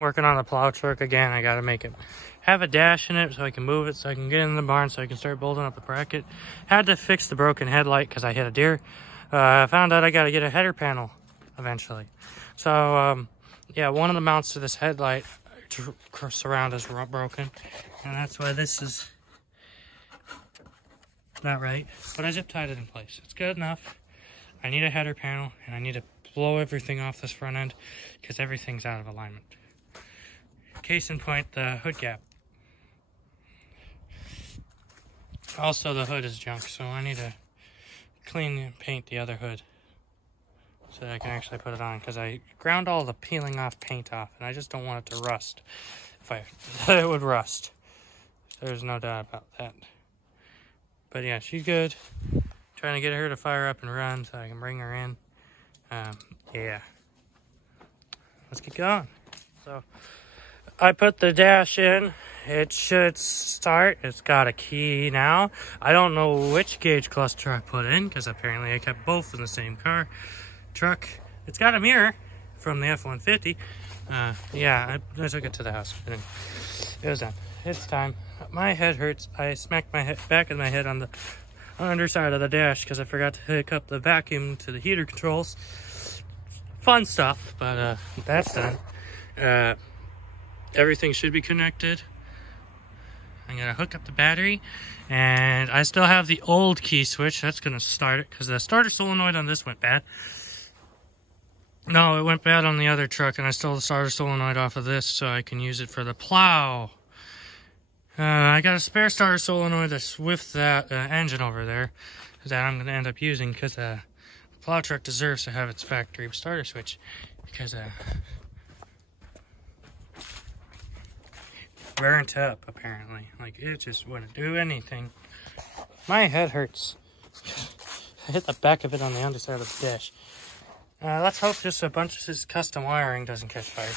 Working on the plow truck again. I gotta make it have a dash in it so I can move it, so I can get in the barn, so I can start bolting up the bracket. Had to fix the broken headlight because I hit a deer. I found out I gotta get a header panel eventually. So yeah, one of the mounts to this headlight surround is broken, and that's why this is not right. But I zip tied it in place. It's good enough. I need a header panel, and I need to blow everything off this front end because everything's out of alignment. Case in point, the hood gap. Also, the hood is junk, so I need to clean and paint the other hood so that I can actually put it on, because I ground all the peeling off paint off, and I just don't want it to rust. It would rust. There's no doubt about that. But yeah, she's good. Trying to get her to fire up and run so I can bring her in. Yeah. Let's get going. So, I put the dash in. It should start. It's got a key now. I don't know which gauge cluster I put in, because apparently I kept both in the same truck. It's got a mirror from the F-150. Yeah, I took it to the house. It was done. It's time. My head hurts. I smacked my back of my head on the underside of the dash because I forgot to hook up the vacuum to the heater controls. Fun stuff, but that's done. Everything should be connected. I'm gonna hook up the battery, and I still have the old key switch. That's gonna start it because the starter solenoid on this went bad. No, it went bad on the other truck, and I stole the starter solenoid off of this so I can use it for the plow. I got a spare starter solenoid that's with that engine over there that I'm gonna end up using, because the plow truck deserves to have its factory starter switch, because burnt up apparently. Like, it just wouldn't do anything. My head hurts. I hit the back of it on the underside of the dash. Let's hope just a bunch of this custom wiring doesn't catch fire.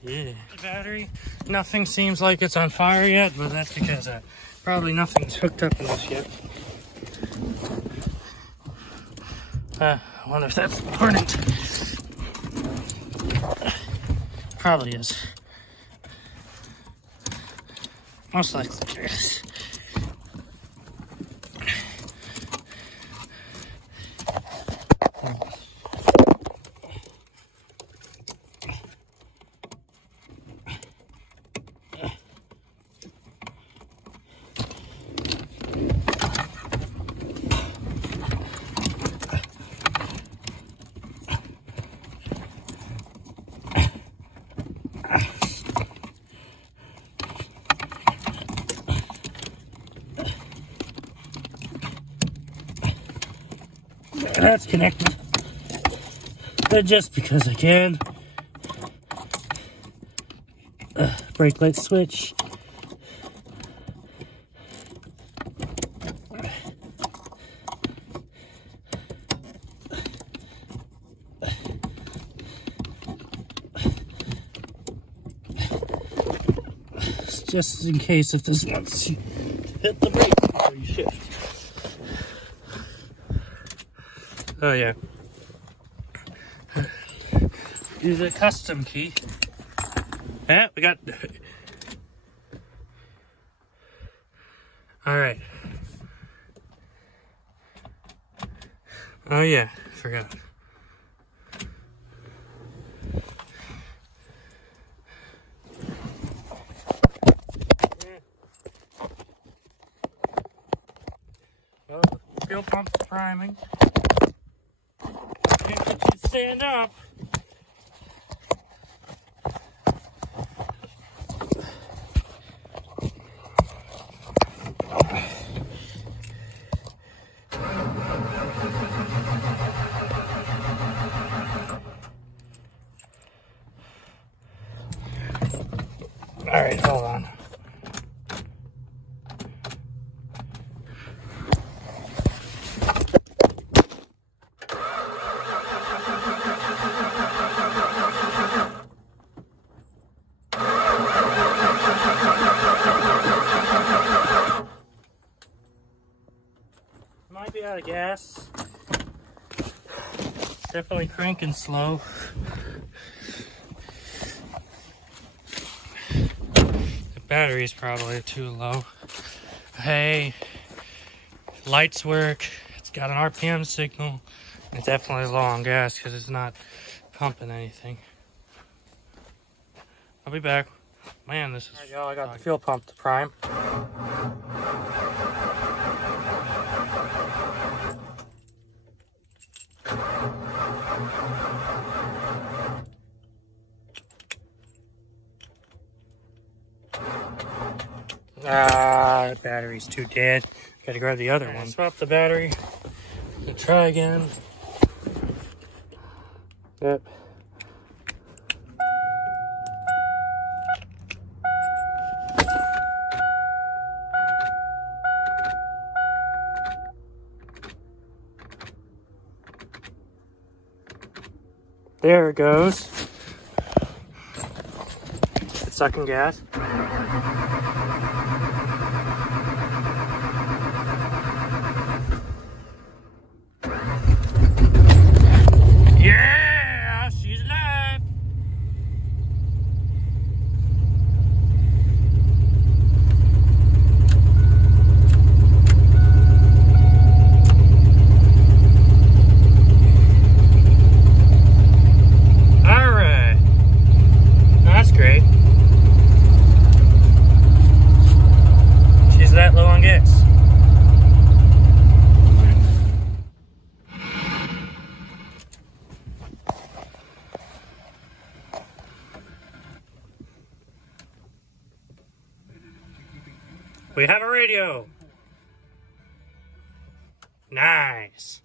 Yeah. The battery, nothing seems like it's on fire yet, but that's because probably nothing's hooked up in this yet. I wonder if that's burning. Probably is. Most likely it is. That's connected. But just because I can. Brake light switch. Just in case if this wants to hit the brake before you shift. Oh yeah. Use a custom key. Yeah, we got. All right. Oh yeah, forgot. Well, the fuel pump's priming. Stand up. All right, hold on. Might be out of gas. Definitely cranking slow. Battery's probably too low. Hey, lights work. It's got an RPM signal. It's definitely low on gas because it's not pumping anything. I'll be back. Man, this is... Alright, y'all, I got the fuel pump to prime. The battery's too dead. Gotta grab the other one. Swap the battery. Gonna try again. Yep. There it goes. It's sucking gas. Yeah, she's alive. All right, that's great. She's that low on gas. We have a radio. Nice.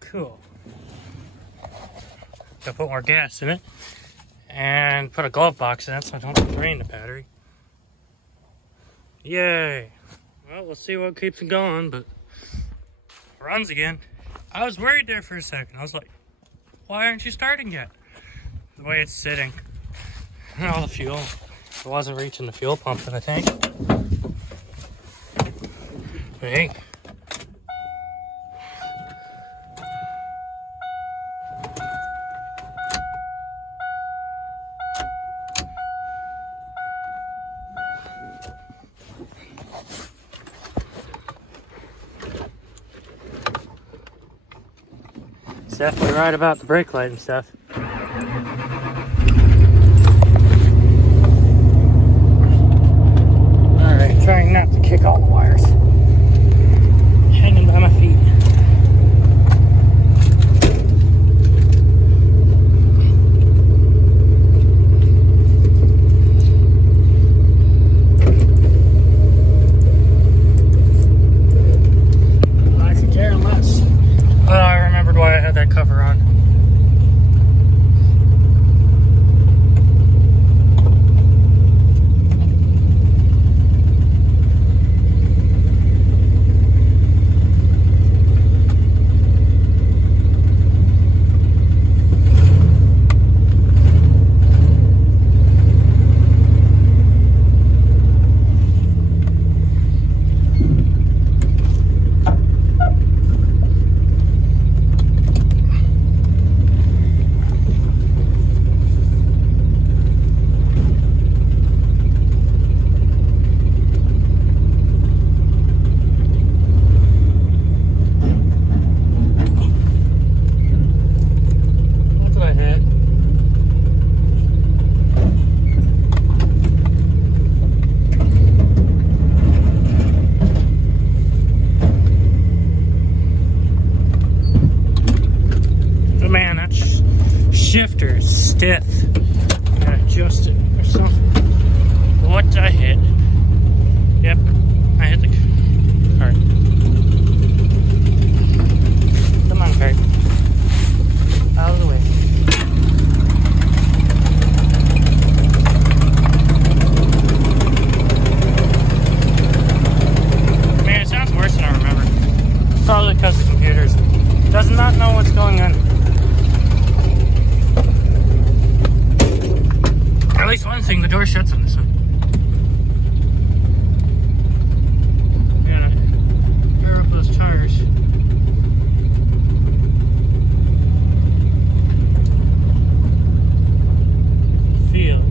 Cool. Gotta put more gas in it and put a glove box in it so I don't drain the battery. Yay. Well, we'll see what keeps it going, but it runs again. I was worried there for a second. I was like, why aren't you starting yet? The way it's sitting. And all the fuel. It wasn't reaching the fuel pump in the tank. Hey. It's definitely right about the brake light and stuff. Trying not to kick all the wires. Hanging by my feet. I could care less. But I remembered why I had that cover on. Shifter is stiff. Gotta adjust it or something. What did I hit? Yep, I hit the cart. Come on, cart. Out of the way. Man, it sounds worse than I remember. Probably because the computer does not know what's going on. At least one thing, the door shuts on this one. Yeah, air up those tires. Feel.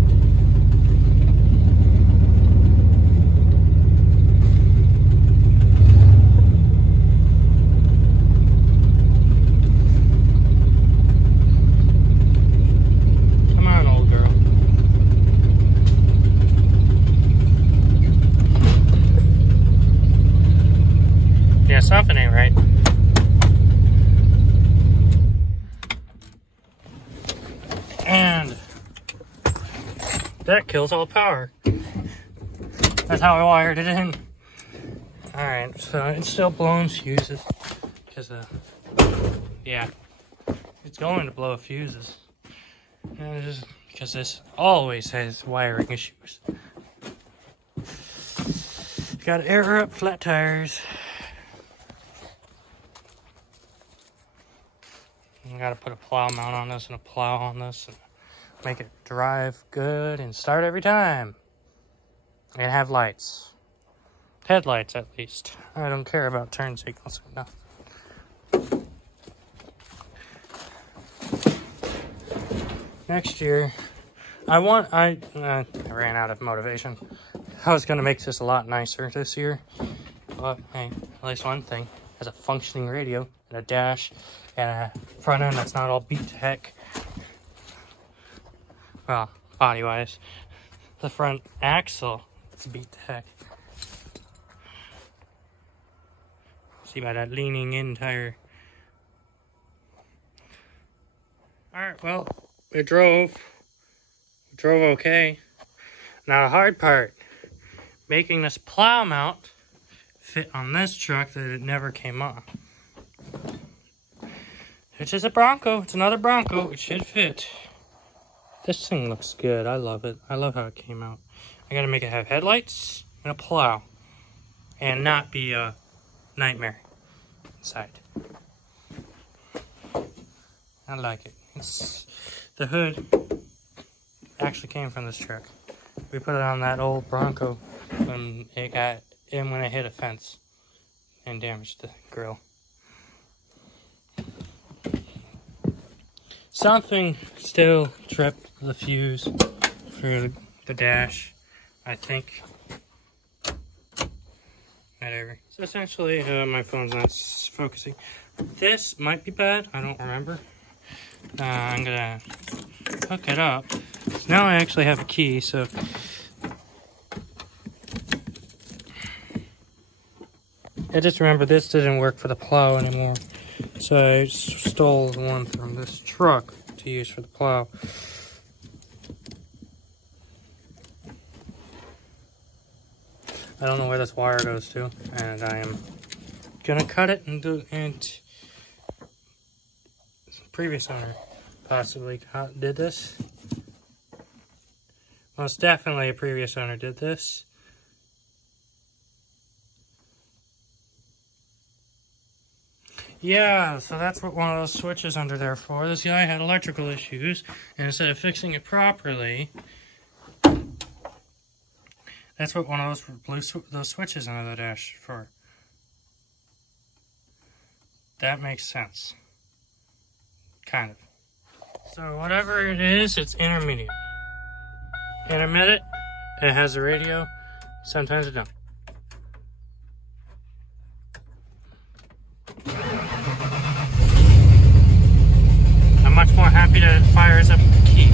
that kills all power. That's how I wired it in. Alright, so it's still blowing fuses. Because, yeah. It's going to blow fuses. And just because this always has wiring issues. Gotta air up flat tires. I gotta put a plow mount on this and a plow on this and make it drive good and start every time. And have lights. Headlights at least. I don't care about turn signals enough. Next year, I ran out of motivation. I was gonna make this a lot nicer this year. But hey, at least one thing. It has a functioning radio and a dash and a front end that's not all beat to heck. Well, body-wise. The front axle is beat to heck. See by that leaning in tire. Alright, well, it drove okay. Now the hard part, making this plow mount fit on this truck that it never came off. Which is a Bronco. It's another Bronco. It should fit. This thing looks good. I love it. I love how it came out. I gotta make it have headlights and a plow. And not be a nightmare inside. I like it. The hood actually came from this truck. We put it on that old Bronco when it hit a fence and damaged the grill. Something still tripped the fuse for the dash, I think. Whatever. So essentially, my phone's not focusing. This might be bad. I don't remember. I'm gonna hook it up. So now I actually have a key, so I just remember this didn't work for the plow anymore. So I stole the one from this truck to use for the plow. I don't know where this wire goes to, and I am gonna cut it and previous owner possibly did this. Most definitely a previous owner did this. Yeah, so that's what one of those switches under there for. This guy had electrical issues, and instead of fixing it properly, that's what one of those switches under the dash for. That makes sense. Kind of. So whatever it is, it's intermediate. Intermittent, it has a radio, sometimes it don't. I'm much more happy that it fires up the key.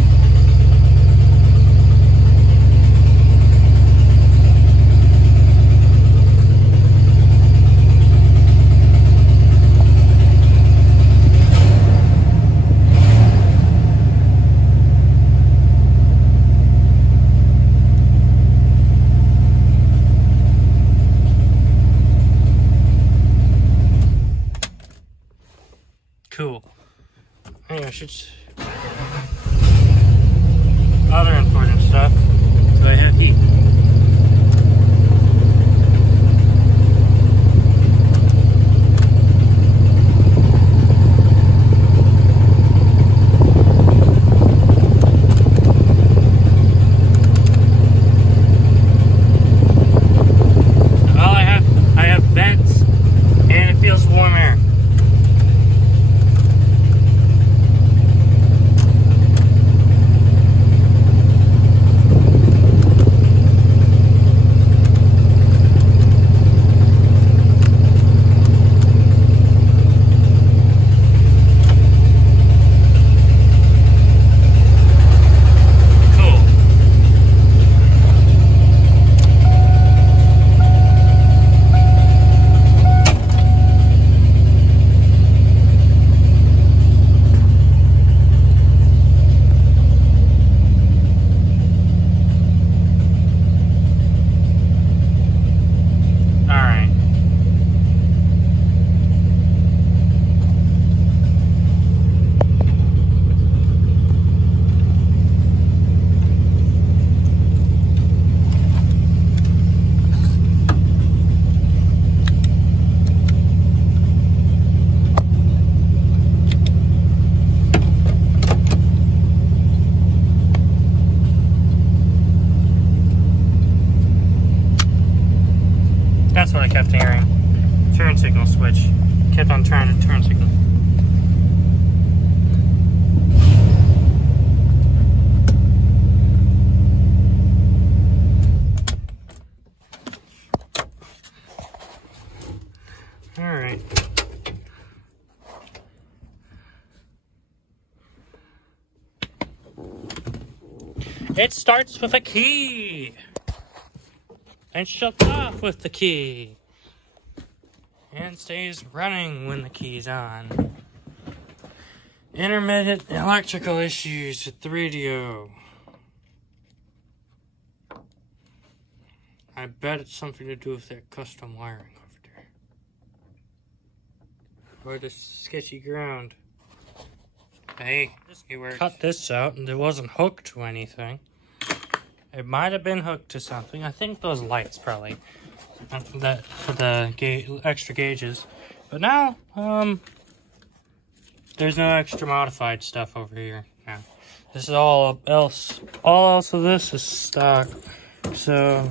Cool. Anyway, other important stuff. So I have heat. Well, I have vents, and it feels warm air. It starts with a key and shuts off with the key and stays running when the key's on. Intermittent electrical issues with the radio. I bet it's something to do with that custom wiring over there. Or the sketchy ground. Hey, cut this out and it wasn't hooked to anything. It might have been hooked to something. I think those lights probably. That for the extra gauges. But now, there's no extra modified stuff over here now. This is all else of this is stock. So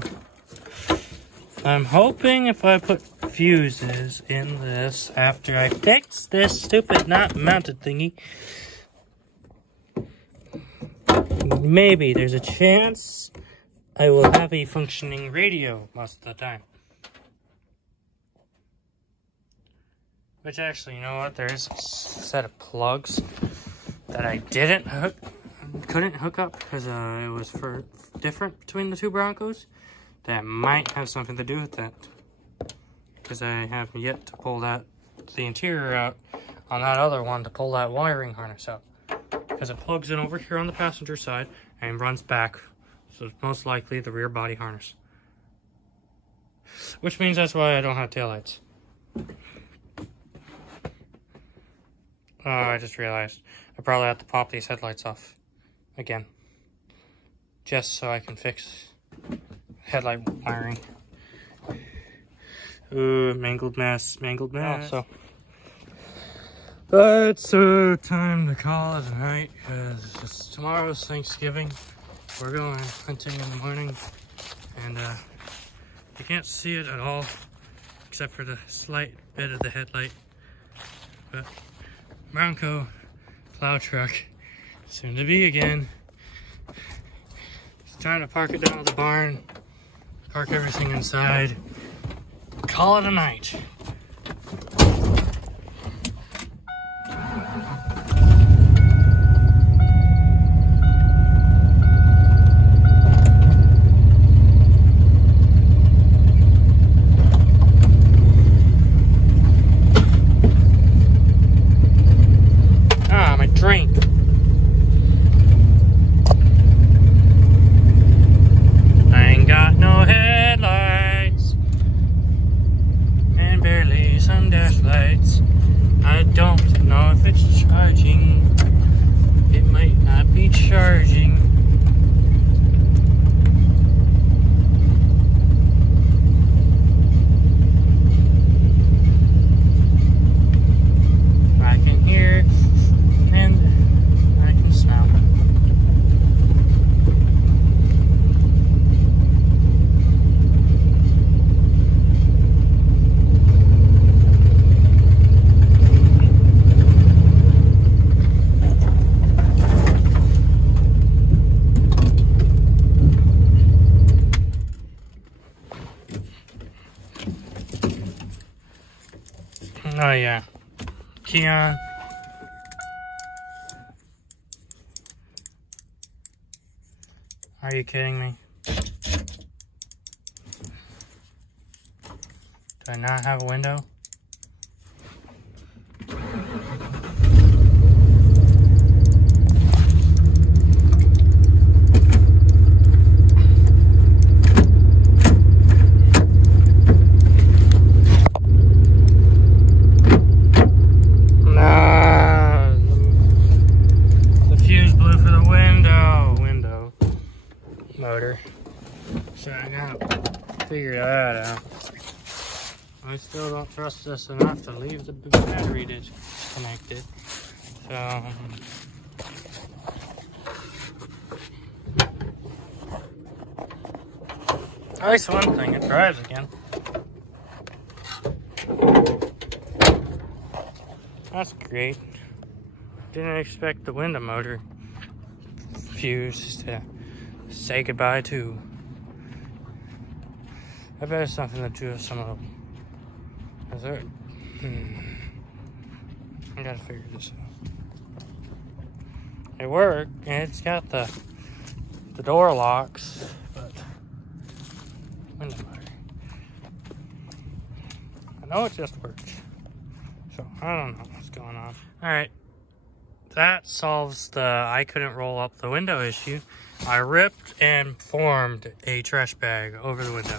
I'm hoping if I put fuses in this after I fix this stupid not mounted thingy, maybe there's a chance I will have a functioning radio most of the time. Which actually, you know what? There is a set of plugs that I couldn't hook up because it was for different between the two Broncos. That might have something to do with that. Because I have yet to pull the interior out on that other one to pull that wiring harness out. Because it plugs in over here on the passenger side and runs back. So it's most likely the rear body harness. Which means that's why I don't have taillights. Oh, I just realized I probably have to pop these headlights off again. Just so I can fix headlight wiring. Ooh, mangled mess. Oh, so it's time to call it a night because tomorrow's Thanksgiving. We're going hunting in the morning, and you can't see it at all except for the slight bit of the headlight. But Bronco plow truck, soon to be again. Just trying to park it down at the barn, park everything inside, call it a night. Drink. I ain't got no headlights and barely some dash lights. I don't know if it's charging. It might not be charging. I can hear and I can smell. Oh yeah, Keon. Are you kidding me? Do I not have a window? Nah, the fuse blew for the window motor. So I gotta figure that out. I still don't trust this enough to leave the battery disconnected. So at least one thing, it drives again. That's great. Didn't expect the window motor fuse to say goodbye to. I bet it's something to do with some of them. Is there? I gotta figure this out. It worked, and it's got the The door locks, but window bar. I know it just works. So I don't know what's going on. All right, that solves the I couldn't roll up the window issue. I ripped and formed a trash bag over the window.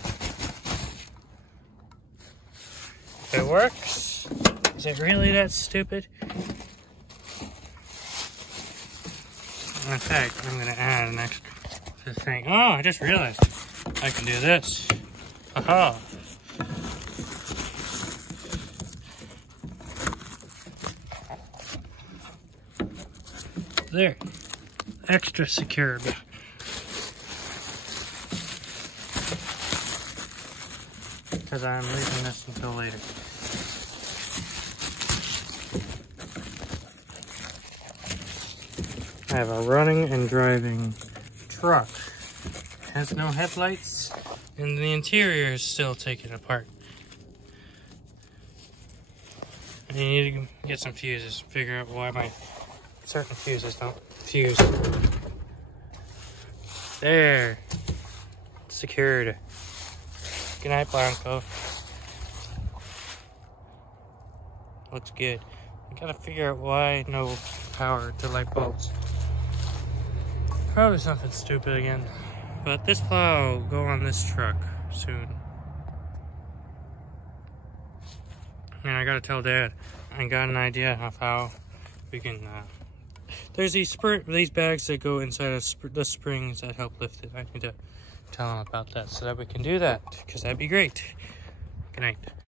If it works, is it really that stupid? In fact, I'm gonna add an extra thing. Oh, I just realized I can do this. Aha. There. Extra secured. Because I'm leaving this until later. I have a running and driving truck. It has no headlights, and the interior is still taken apart. I need to get some fuses, figure out why my certain fuses don't fuse. There. Secured. Good night, Bronco. Looks good. I gotta figure out why no power to light bulbs. Probably something stupid again. But this plow will go on this truck soon. And I gotta tell Dad, I got an idea of how we can, there's these bags that go inside of the springs that help lift it. I need to tell him about that so that we can do that, because that'd be great. Good night.